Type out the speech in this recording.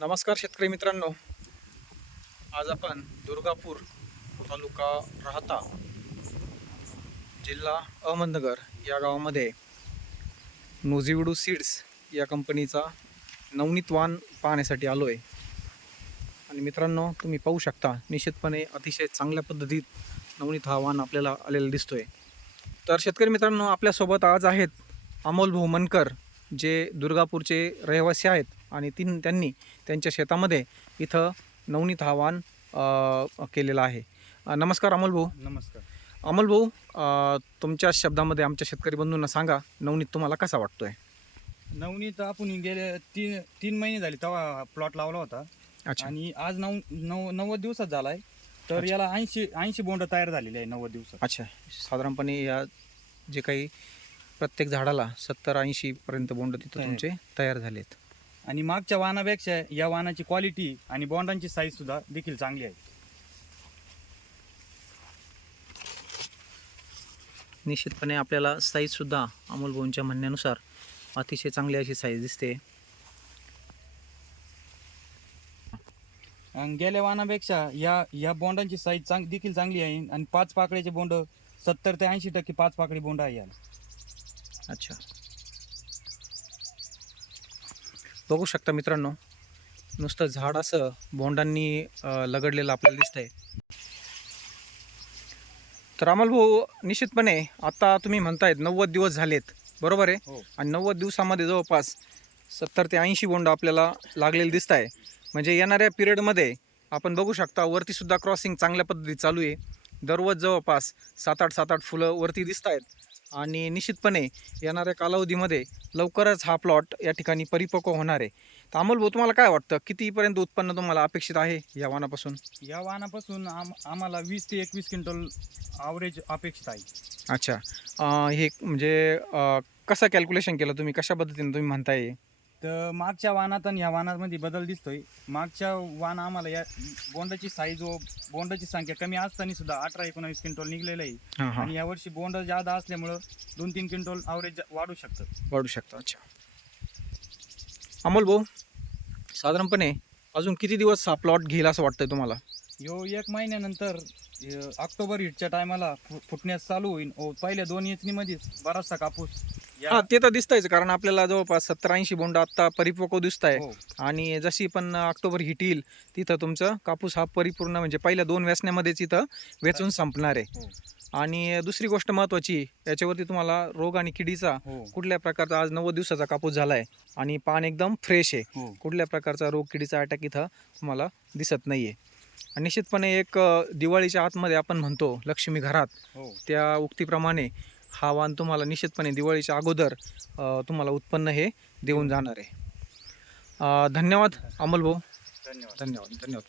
नमस्कार शेतकरी मित्रांनो, आज आपण दुर्गापूर तालुका राहता जिल्हा अहमदनगर या गावामध्ये नोझिवडू सीड्स या कंपनीचा नवनीत वाण पाहण्यासाठी आलो आहे. आणि मित्रांनो, तुम्ही पाहू शकता निश्चितपणे अतिशय चांगल्या पद्धतीत नवनीत हा वाण आपल्याला आलेला दिसतोय. तर शेतकरी मित्रांनो, आपल्यासोबत आज आहेत अमोल भाऊ मनकर, जे दुर्गापूरचे रहिवासी आहेत आणि त्यांनी त्यांच्या शेतामध्ये इथं नवनीत हा वाण केलेला आहे. नमस्कार अमोल भाऊ. नमस्कार. अमोल भाऊ, तुमच्या शब्दामध्ये आमच्या शेतकरी बंधूंना सांगा, नवनीत तुम्हाला कसा वाटतोय? नवनीत आपण गेले तीन महिने झाले तेव्हा प्लॉट लावला होता. अच्छा. आणि आज 90 दिवसात झालाय. तर अच्छा. याला 80 बोंड तयार झालेले आहे 90 दिवसात. अच्छा, साधारणपणे या जे काही प्रत्येक झाडाला 70-80 पर्यंत बोंड तिथं तुमचे तयार झालेत. आणि मागच्या वाणापेक्षा या वाणाची क्वालिटी आणि बोंडांची साईज सुद्धा देखील चांगली आहे. निश्चितपणे आपल्याला साईजसुद्धा अमोल भाऊंच्या म्हणण्यानुसार अतिशय चांगली अशी साईज दिसते. आणि गेल्या वाणापेक्षा या बोंडांची साईज देखील चांगली आहे. आणि 5 पाकळीचे बोंड 70 ते 80% 5 पाकळी बोंड आहे याला. अच्छा, बघू शकता मित्रांनो, नुसतं झाड असं बोंडांनी लगडलेलं आपल्याला दिसतंय. तर अमोल भाऊ, निश्चितपणे आता तुम्ही म्हणतायत 90 दिवस झालेत, बरोबर आहे? हो. आणि 90 दिवसामध्ये जवळपास 70 ते 80 बोंड आपल्याला लागलेले दिसत आहे. म्हणजे येणाऱ्या पिरियडमध्ये आपण बघू शकता वरतीसुद्धा क्रॉसिंग चांगल्या पद्धतीत चालू आहे. दररोज जवळपास 7-8 फुलं वरती दिसत आहेत. आणि निश्चितपणे येणाऱ्या कालावधीमध्ये लवकरच हा प्लॉट या ठिकाणी परिपक्व होणार आहे. तर अमोल भाऊ, तुम्हाला काय वाटतं, कितीपर्यंत उत्पन्न तुम्हाला अपेक्षित आहे या वाणापासून? या वाणापासून आम्हाला 20 ते 21 क्विंटल ॲव्हरेज अपेक्षित आहे. अच्छा, हे म्हणजे कसं कॅल्क्युलेशन केलं तुम्ही, कशा पद्धतीने तुम्ही म्हणताय? तर मागच्या वाणात आणि ह्या वाणामध्ये बदल दिसतोय. मागच्या वाण आम्हाला या बोंडाची साईज व बोंडाची संख्या कमी असताना सुद्धा 18-19 क्विंटल निघलेलं आहे. आणि यावर्षी बोंड जादा असल्यामुळं 2-3 क्विंटल ॲव्हरेज वाढू शकतं. अच्छा अमोल भाऊ, साधारणपणे अजून किती दिवस हा प्लॉट घेईल असं वाटतंय तुम्हाला? 1 महिन्यानंतर ऑक्टोबर हिटच्या टायमाला फुटण्यास चालू होईल. पहिल्या 2 वेचणीमध्ये बराचसा कापूस हां, ते तर दिसतंयच, कारण आपल्याला जवळपास 70-80 बोंड आत्ता परिपक्व दिसत आहे. हो. आणि जशी पण ऑक्टोबर हिट येईल तिथं तुमचं कापूस हा परिपूर्ण म्हणजे पहिल्या 2 वेचण्यामध्येच इथं वेचून संपणार आहे. हो. आणि दुसरी गोष्ट महत्त्वाची, याच्यावरती तुम्हाला रोग आणि किडीचा हो. कुठल्या प्रकारचा, आज 90 दिवसाचा कापूस झाला आहे आणि पान एकदम फ्रेश आहे, हो. कुठल्या प्रकारचा रोग किडीचा अटॅक इथं तुम्हाला दिसत नाही आहे. आणि निश्चितपणे एक दिवाळीच्या आतमध्ये आपण म्हणतो लक्ष्मी घरात, हो. त्या उक्तीप्रमाणे हा वाण तुम्हाला निश्चितपणे दिवाळीच्या अगोदर तुम्हाला उत्पन्न हे देऊन जाणार आहे. धन्यवाद अमोल भाऊ. धन्यवाद. धन्यवाद.